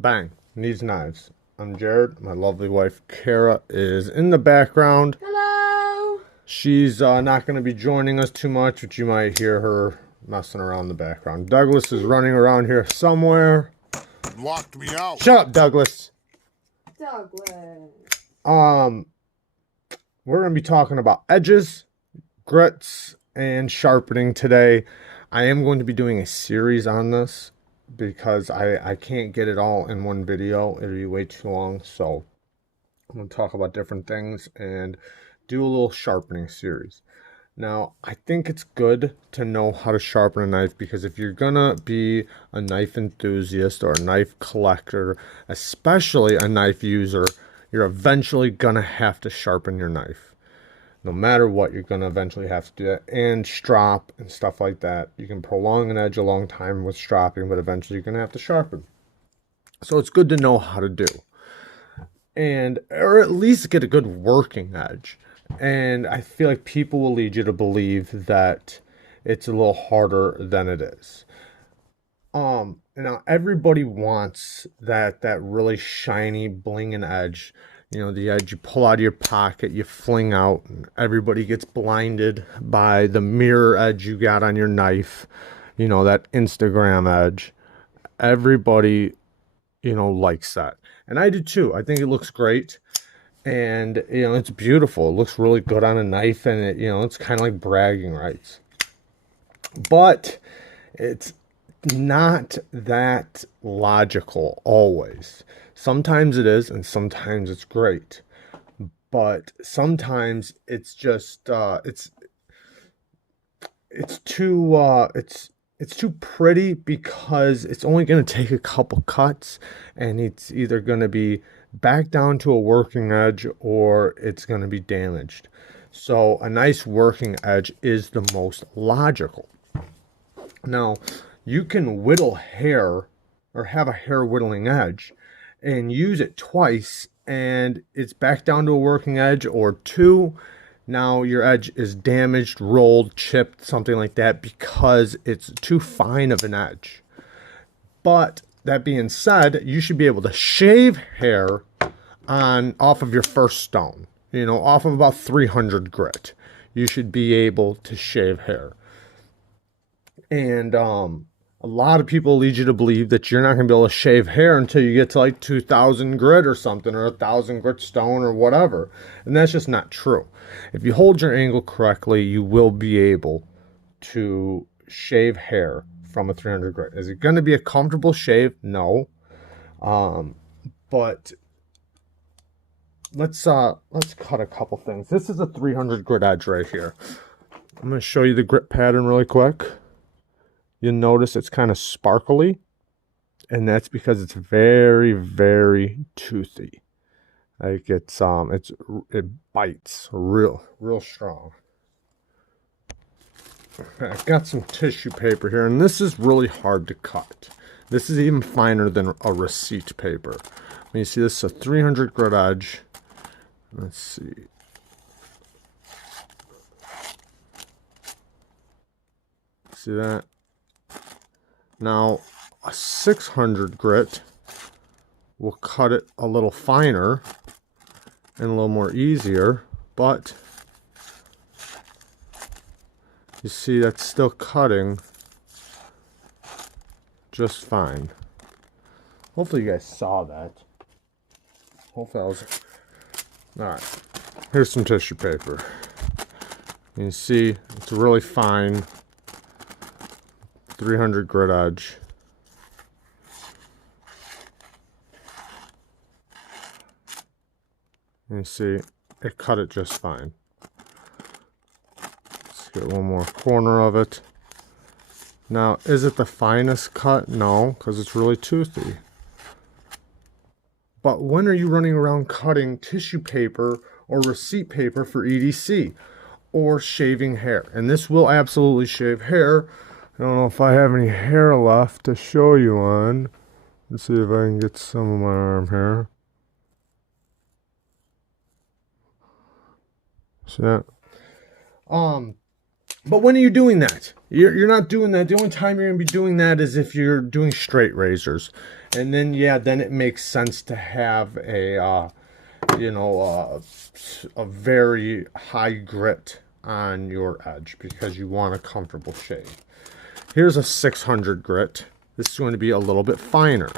Bang. Needs knives. I'm Jared. My lovely wife, Kara, is in the background. Hello. She's not going to be joining us too much, but you might hear her messing around in the background. Douglas is running around here somewhere. Locked me out. Shut up, Douglas. Douglas. We're going to be talking about edges, grits, and sharpening today. I am going to be doing a series on this because I can't get it all in one video. It'll be way too long. So I'm going to talk about different things and do a little sharpening series. Now, I think it's good to know how to sharpen a knife because if you're going to be a knife enthusiast or a knife collector, especially a knife user, you're eventually going to have to sharpen your knife. No matter what, you're going to eventually have to do that. And strop and stuff like that. You can prolong an edge a long time with stropping, but eventually you're going to have to sharpen. So it's good to know how to do. And, or at least get a good working edge. And I feel like people will lead you to believe that it's a little harder than it is. Now everybody wants that really shiny blinging edge. You know, the edge you pull out of your pocket, you fling out, and everybody gets blinded by the mirror edge you got on your knife. You know, that Instagram edge. Everybody, likes that. And I do too. I think it looks great. And, it's beautiful. It looks really good on a knife, and it's kind of like bragging rights. But it's not that logical always. Sometimes it is, and sometimes it's great. But sometimes it's just it's too pretty because it's only going to take a couple cuts, and it's either going to be back down to a working edge or it's going to be damaged. So a nice working edge is the most logical. Now, you can whittle hair or have a hair whittling edge and use it twice and it's back down to a working edge, or two, now your edge is damaged, rolled, chipped, something like that because it's too fine of an edge. But that being said, you should be able to shave hair off of your first stone. Off of about 300 grit. You should be able to shave hair. And a lot of people lead you to believe that you're not going to be able to shave hair until you get to like 2,000 grit or something, or 1,000 grit stone or whatever. And that's just not true. If you hold your angle correctly, you will be able to shave hair from a 300 grit. Is it going to be a comfortable shave? No. But let's cut a couple things. This is a 300 grit edge right here. I'm going to show you the grit pattern really quick. You'll notice it's kind of sparkly, and that's because it's very, very toothy. Like it bites real strong. I've got some tissue paper here, and this is really hard to cut. This is even finer than a receipt paper. When you see this is a 300 grit edge. Let's see. See that? Now, a 600 grit will cut it a little finer and a little more easier, but you see that's still cutting just fine. Hopefully you guys saw that. Hopefully I was... Alright, here's some tissue paper. You see it's really fine 300 grit edge. You see it cut it just fine. Let's get one more corner of it. Now, is it the finest cut? No, because it's really toothy. But when are you running around cutting tissue paper or receipt paper for EDC or shaving hair? And this will absolutely shave hair. I don't know if I have any hair left to show you on. Let's see if I can get some of my arm hair. See that? But when are you doing that? You're not doing that. The only time you're going to be doing that is if you're doing straight razors. And then, yeah, then it makes sense to have a very high grit on your edge because you want a comfortable shave. Here's a 600 grit. This is going to be a little bit finer.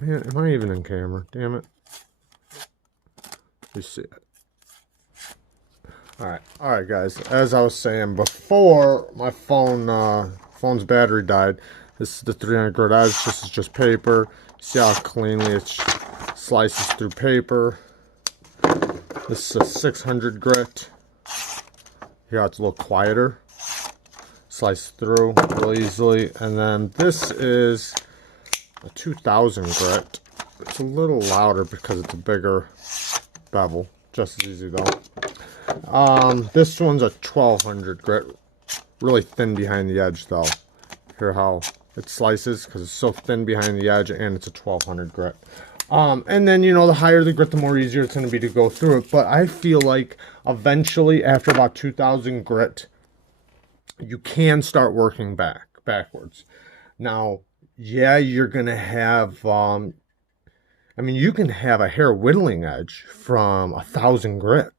Man, am I even in camera? Damn it. You see it. Alright guys, as I was saying before my phone's battery died, this is the 300 grit edge. This is just paper. See how cleanly it slices through paper. This is a 600 grit. Here it's a little quieter. Slice through real easily. And then this is a 2000 grit. It's a little louder because it's a bigger bevel. Just as easy though. This one's a 1200 grit. Really thin behind the edge though. Hear how it slices because it's so thin behind the edge, and it's a 1200 grit. And then, the higher the grit, the more easier it's going to be to go through it. But I feel like eventually, after about 2000 grit, you can start working backwards. Now, yeah, you're going to have, you can have a hair whittling edge from 1000 grit.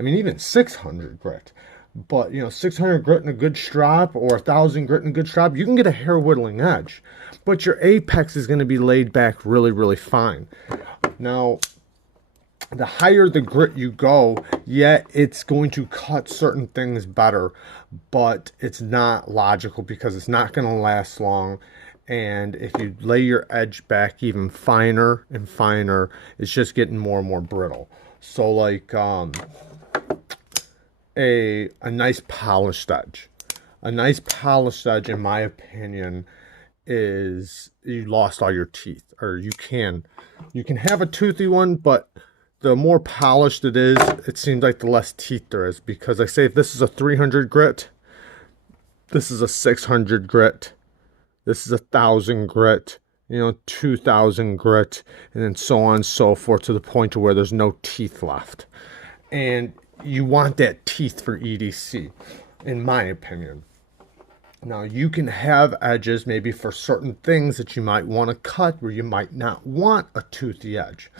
Even 600 grit. But, 600 grit in a good strap or 1000 grit in a good strap, you can get a hair whittling edge. But your apex is going to be laid back really, really fine. Now, the higher the grit you go, yeah, it's going to cut certain things better. But it's not logical because it's not going to last long. And if you lay your edge back even finer and finer, it's just getting more and more brittle. So, like, a nice polished edge. A nice polished edge, in my opinion, is you lost all your teeth. Or you can have a toothy one, but the more polished it is, it seems like the less teeth there is. Because I say if this is a 300 grit, this is a 600 grit, this is a 1000 grit, 2000 grit, and then so on and so forth to the point to where there's no teeth left. And you want that teeth for EDC, in my opinion. Now, you can have edges maybe for certain things that you might want to cut where you might not want a toothy edge.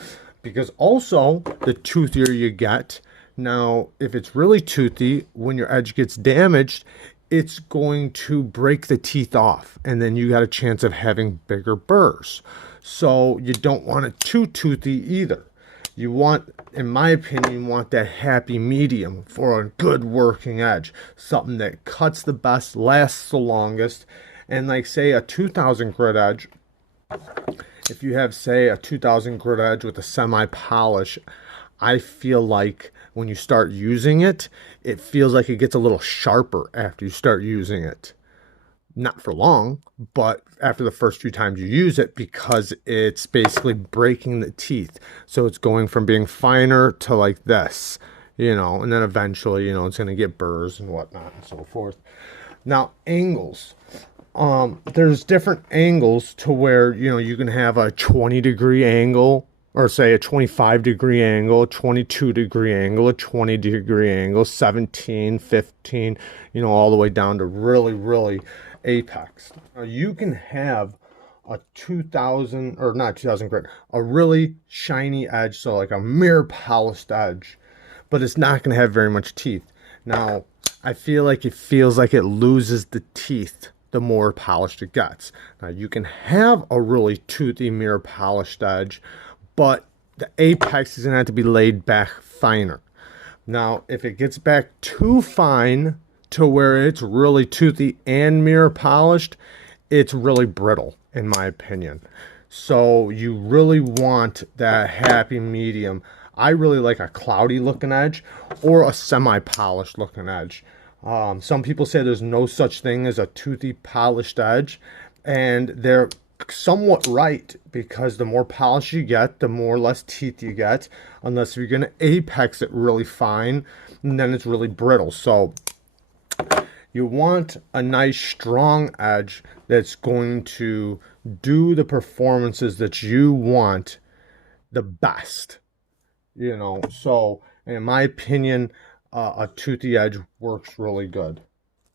Because also, the toothier you get, now, if it's really toothy, when your edge gets damaged, it's going to break the teeth off. And then you got a chance of having bigger burrs. So, you don't want it too toothy either. You want, in my opinion, you want that happy medium for a good working edge. Something that cuts the best, lasts the longest. And like, say, a 2000 grit edge, if you have, say, a 2000 grit edge with a semi-polish, I feel like when you start using it, it feels like it gets a little sharper after you start using it. Not for long, but after the first few times you use it, because it's basically breaking the teeth. So it's going from being finer to like this, and then eventually, it's going to get burrs and whatnot and so forth. Now, angles. There's different angles to where, you can have a 20-degree angle, or say a 25-degree angle, a 22-degree angle, a 20-degree angle, 17, 15, all the way down to really, really apex. Now, you can have a 2000, or not 2000 grit, a really shiny edge, so like a mirror polished edge, but it's not going to have very much teeth. Now, I feel like it feels like it loses the teeth the more polished it gets. Now, you can have a really toothy mirror polished edge, but the apex is going to have to be laid back finer. Now, if it gets back too fine to where it's really toothy and mirror polished, it's really brittle, in my opinion. So you really want that happy medium. I really like a cloudy looking edge or a semi-polished looking edge. Some people say there's no such thing as a toothy polished edge, and they're somewhat right, because the more polish you get, the more less teeth you get, unless you're going to apex it really fine, and then it's really brittle. So You want a nice strong edge that's going to do the performances that you want the best. So in my opinion, a toothy edge works really good.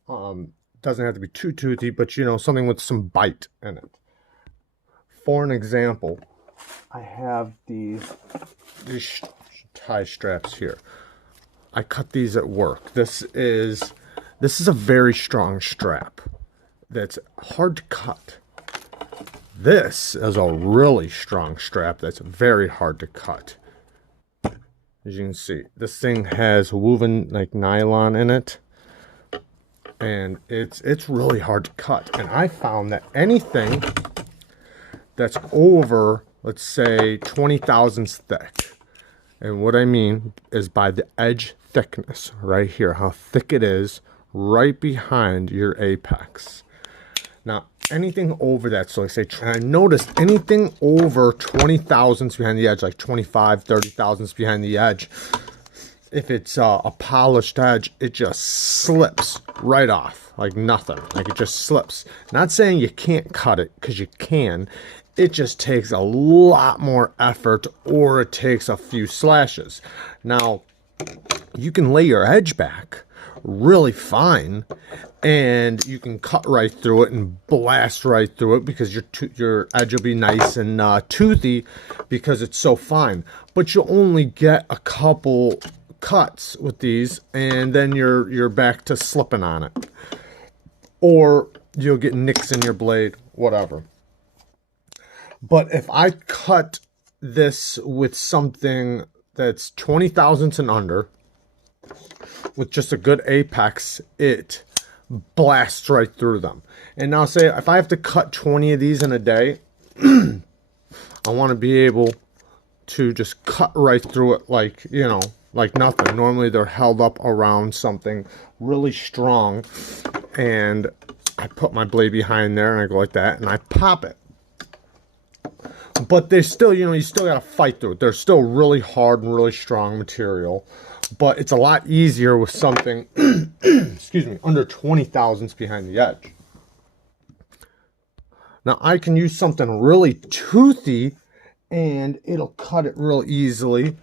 Doesn't have to be too toothy, but something with some bite in it. For an example, I have these tie straps here. I cut these at work. This is a very strong strap that's hard to cut. This is a really strong strap that's very hard to cut. As you can see, this thing has woven like nylon in it, and it's really hard to cut. And I found that anything that's over, let's say, 20 thousandths thick, and what I mean is by the edge thickness right here, how thick it is right behind your apex. Now, anything over that, so I say, I noticed anything over 20 thousandths behind the edge, like 25, 30 thousandths behind the edge, if it's a polished edge, it just slips right off like nothing. Like it just slips. Not saying you can't cut it, because you can. It just takes a lot more effort, or it takes a few slashes. Now, you can lay your edge back really fine, and you can cut right through it and blast right through it, because your edge will be nice and toothy because it's so fine. But you'll only get a couple cuts with these, and then you're back to slipping on it, or you'll get nicks in your blade, whatever. But if I cut this with something that's 20 thousandths and under, with just a good apex, it blasts right through them. And now say if I have to cut 20 of these in a day, I want to be able to just cut right through it like, like nothing. Normally they're held up around something really strong, and I put my blade behind there and I go like that and I pop it. But they still, you still got to fight through it. They're still really hard and really strong material. But it's a lot easier with something, excuse me, under 20 thousandths behind the edge. Now I can use something really toothy and it'll cut it real easily.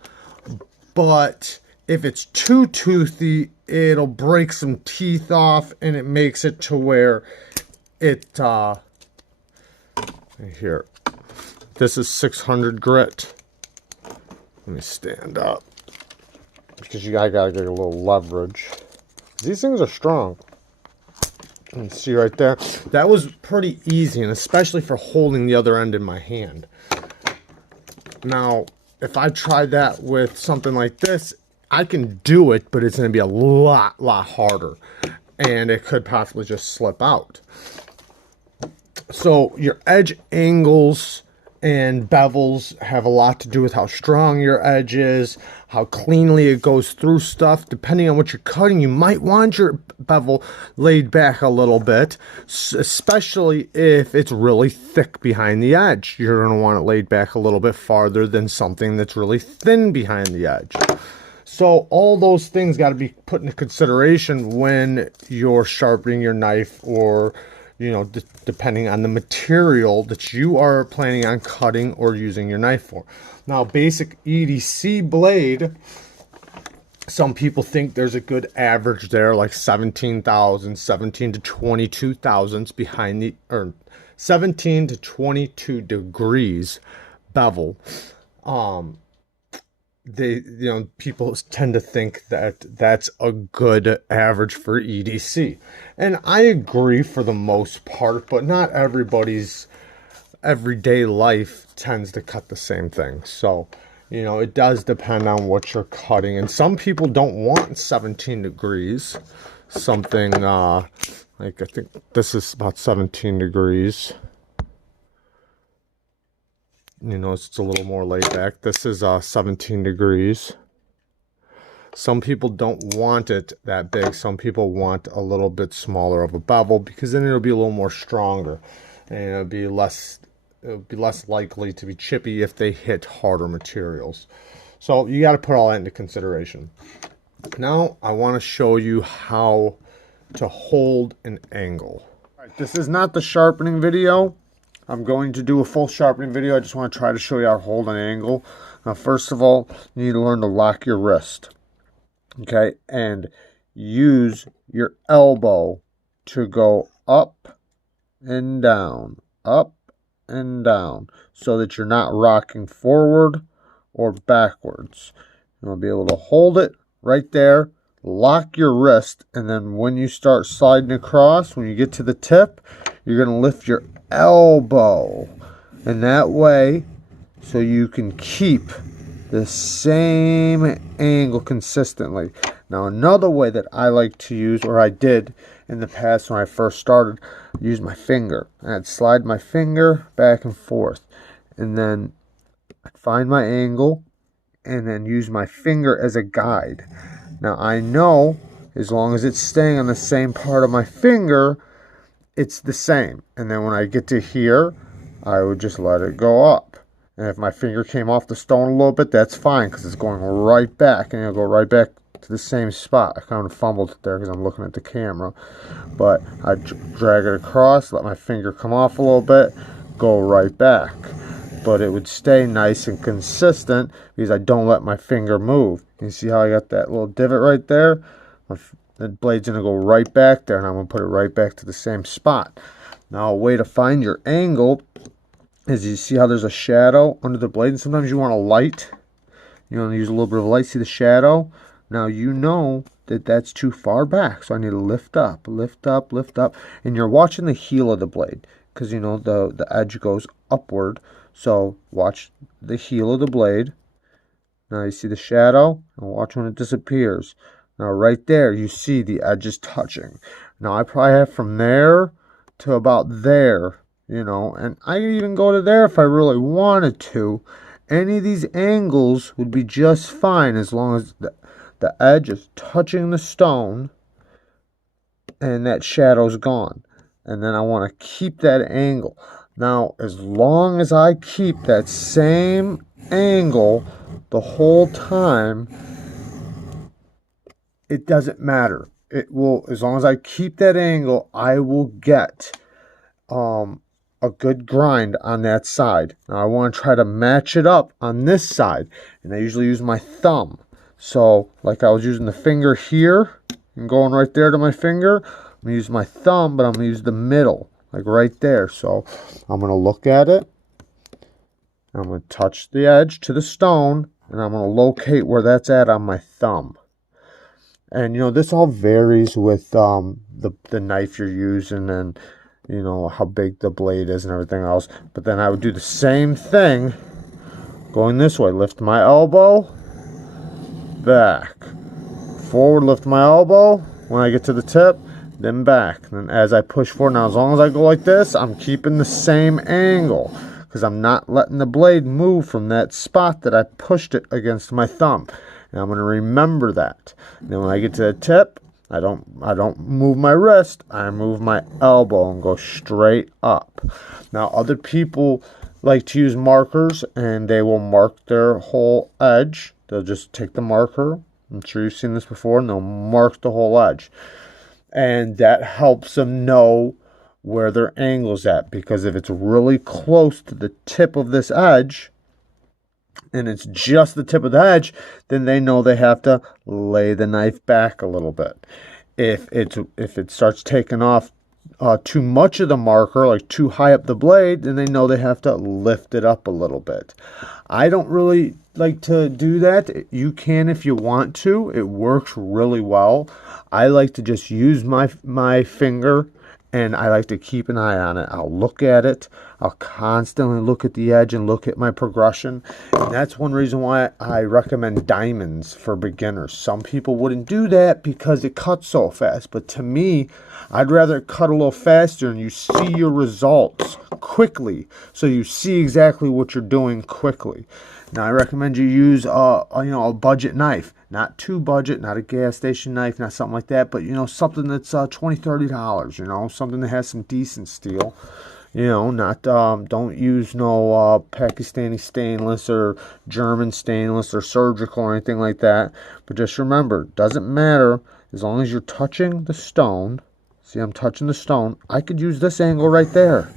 But if it's too toothy, it'll break some teeth off, and it makes it to where it, here, this is 600 grit. Let me stand up, because I gotta get a little leverage. These things are strong. You can see right there. That was pretty easy, and especially for holding the other end in my hand. Now, if I try that with something like this, I can do it, but it's going to be a lot harder, and it could possibly just slip out. So your edge angles and bevels have a lot to do with how strong your edge is, how cleanly it goes through stuff. Depending on what you're cutting, you might want your bevel laid back a little bit, especially if it's really thick behind the edge. You're going to want it laid back a little bit farther than something that's really thin behind the edge. So all those things got to be put into consideration when you're sharpening your knife, or depending on the material that you are planning on cutting or using your knife for. Now, basic EDC blade, some people think there's a good average there, like 17 to 22 thousandths behind the, or 17 to 22 degrees bevel. People tend to think that that's a good average for EDC. And I agree for the most part, but not everybody's everyday life tends to cut the same thing. So, it does depend on what you're cutting. And some people don't want 17 degrees. Something, like I think this is about 17 degrees. It's a little more laid back. This is 17 degrees. Some people don't want it that big. Some people want a little bit smaller of a bevel, because then it'll be a little more stronger, and it'll be less likely to be chippy if they hit harder materials. So you got to put all that into consideration. Now I want to show you how to hold an angle. All right, this is not the sharpening video. I'm going to do a full sharpening video. I just want to try to show you how to hold an angle. Now, first of all, you need to learn to lock your wrist. Okay, and use your elbow to go up and down, so that you're not rocking forward or backwards. You'll be able to hold it right there, lock your wrist, and then when you start sliding across, when you get to the tip, you're going to lift your elbow. And that way, so you can keep the same angle consistently. Now, another way that I like to use, or I did in the past when I first started, use my finger. And I'd slide my finger back and forth. And then I'd find my angle and then use my finger as a guide. Now, I know as long as it's staying on the same part of my finger, it's the same. And then when I get to here, I would just let it go up. And if my finger came off the stone a little bit, that's fine because it's going right back. And it'll go right back to the same spot. I kind of fumbled it there because I'm looking at the camera. But I drag it across, let my finger come off a little bit, go right back. But it would stay nice and consistent because I don't let my finger move. You see how I got that little divot right there? The blade's going to go right back there, and I'm going to put it right back to the same spot. Now, a way to find your angle is you see how there's a shadow under the blade, and sometimes you want a light. You want to use a little bit of light, see the shadow? Now, you know that that's too far back, so I need to lift up, and you're watching the heel of the blade because, you know, the edge goes upward. So watch the heel of the blade. Now you see the shadow, and watch when it disappears. Now right there, you see the edges touching. Now I probably have from there to about there, you know, and I could even go to there if I really wanted to. Any of these angles would be just fine as long as the edge is touching the stone and that shadow's gone. And then I want to keep that angle. Now, as long as I keep that same angle the whole time, it doesn't matter. It will, as long as I keep that angle, I will get a good grind on that side. Now, I want to try to match it up on this side, and I usually use my thumb. So, like I was using the finger here and going right there to my finger, I'm going to use my thumb, but I'm going to use the middle. Like right there. So I'm going to look at it. I'm going to touch the edge to the stone. And I'm going to locate where that's at on my thumb. And, you know, this all varies with the knife you're using and, you know, how big the blade is and everything else. But then I would do the same thing going this way. Lift my elbow. Back. Forward, lift my elbow. When I get to the tip, then back. And as I push forward, now as long as I go like this, I'm keeping the same angle because I'm not letting the blade move from that spot that I pushed it against my thumb. And I'm going to remember that. And then when I get to the tip, I don't move my wrist. I move my elbow and go straight up. Now other people like to use markers and they will mark their whole edge. They'll just take the marker. I'm sure you've seen this before, and they'll mark the whole edge. And that helps them know where their angle's at. Because if it's really close to the tip of this edge, and it's just the tip of the edge, then they know they have to lay the knife back a little bit. If it starts taking off too much of the marker, like too high up the blade, then they know they have to lift it up a little bit. I don't really like to do that. You can if you want to. It works really well. I like to just use my finger, and I like to keep an eye on it. I'll look at it. I'll constantly look at the edge and look at my progression. And that's one reason why I recommend diamonds for beginners. Some people wouldn't do that because it cuts so fast. But to me, I'd rather cut a little faster and you see your results quickly. So you see exactly what you're doing quickly. Now, I recommend you use a budget knife. Not too budget, not a gas station knife, not something like that. But, something that's $20, $30, something that has some decent steel. You know, not don't use no Pakistani stainless or German stainless or surgical or anything like that. But just remember, doesn't matter as long as you're touching the stone. See, I'm touching the stone. I could use this angle right there.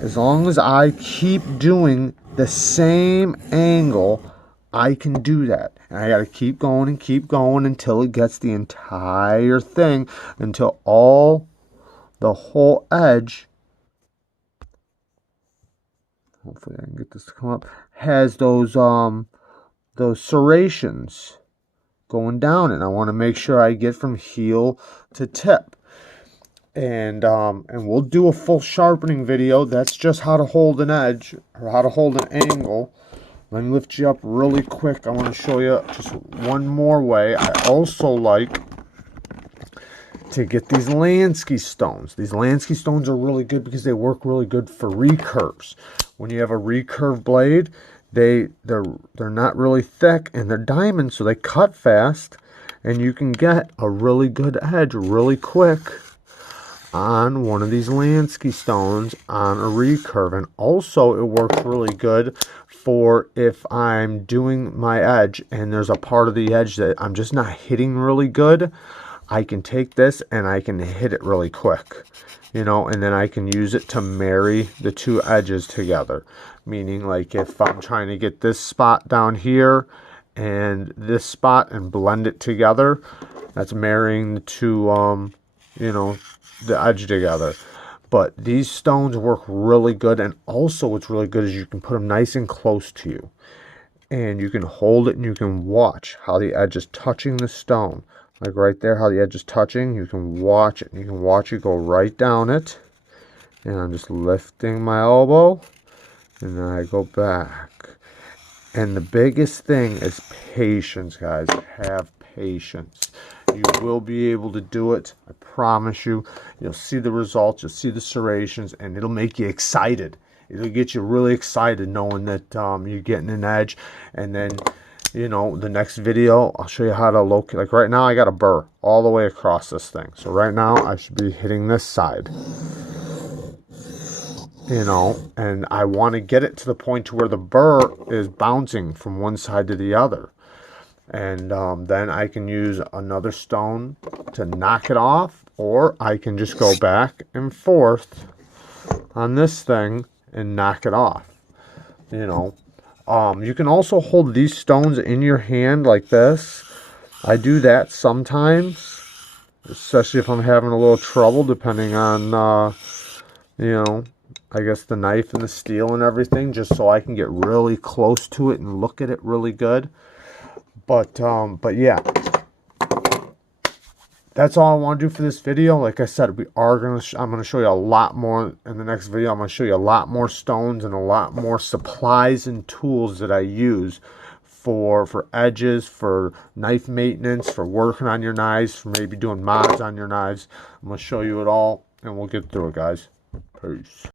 As long as I keep doing the same angle, I can do that. And I got to keep going until it gets the entire thing, until the whole edge, hopefully I can get this to come up, has those serrations going down, and I want to make sure I get from heel to tip. And we'll do a full sharpening video. That's just how to hold an edge or how to hold an angle. Let me lift you up really quick. I want to show you just one more way. I also like to get these Lansky stones. These Lansky stones are really good because they work really good for recurves. When you have a recurve blade, they're not really thick and they're diamonds, so they cut fast, and you can get a really good edge really quick on one of these Lansky stones on a recurve. And also it works really good for if I'm doing my edge and there's a part of the edge that I'm just not hitting really good. I can take this and I can hit it really quick, you know, and then I can use it to marry the two edges together. Meaning, like, if I'm trying to get this spot down here and this spot and blend it together, that's marrying the two, you know, the edge together. But these stones work really good, and also what's really good is you can put them nice and close to you, and you can hold it and you can watch how the edge is touching the stone. Like right there, how the edge is touching, you can watch it. You can watch it go right down it. And I'm just lifting my elbow, and then I go back. And the biggest thing is patience, guys. Have patience. You will be able to do it. I promise you. You'll see the results. You'll see the serrations, and it'll make you excited. It'll get you really excited knowing that you're getting an edge. And then, you know, the next video, I'll show you how to locate. Like right now, I got a burr all the way across this thing. So right now, I should be hitting this side. You know, and I want to get it to the point to where the burr is bouncing from one side to the other. And then I can use another stone to knock it off, or I can just go back and forth on this thing and knock it off. You know, you can also hold these stones in your hand like this. I do that sometimes, especially if I'm having a little trouble, depending on, you know, I guess the knife and the steel and everything, just so I can get really close to it and look at it really good. But yeah, that's all I want to do for this video. Like I said, I'm gonna show you a lot more in the next video. I'm gonna show you a lot more stones and a lot more supplies and tools that I use for edges, for knife maintenance, for working on your knives, for maybe doing mods on your knives. I'm gonna show you it all, and we'll get through it, guys. Peace.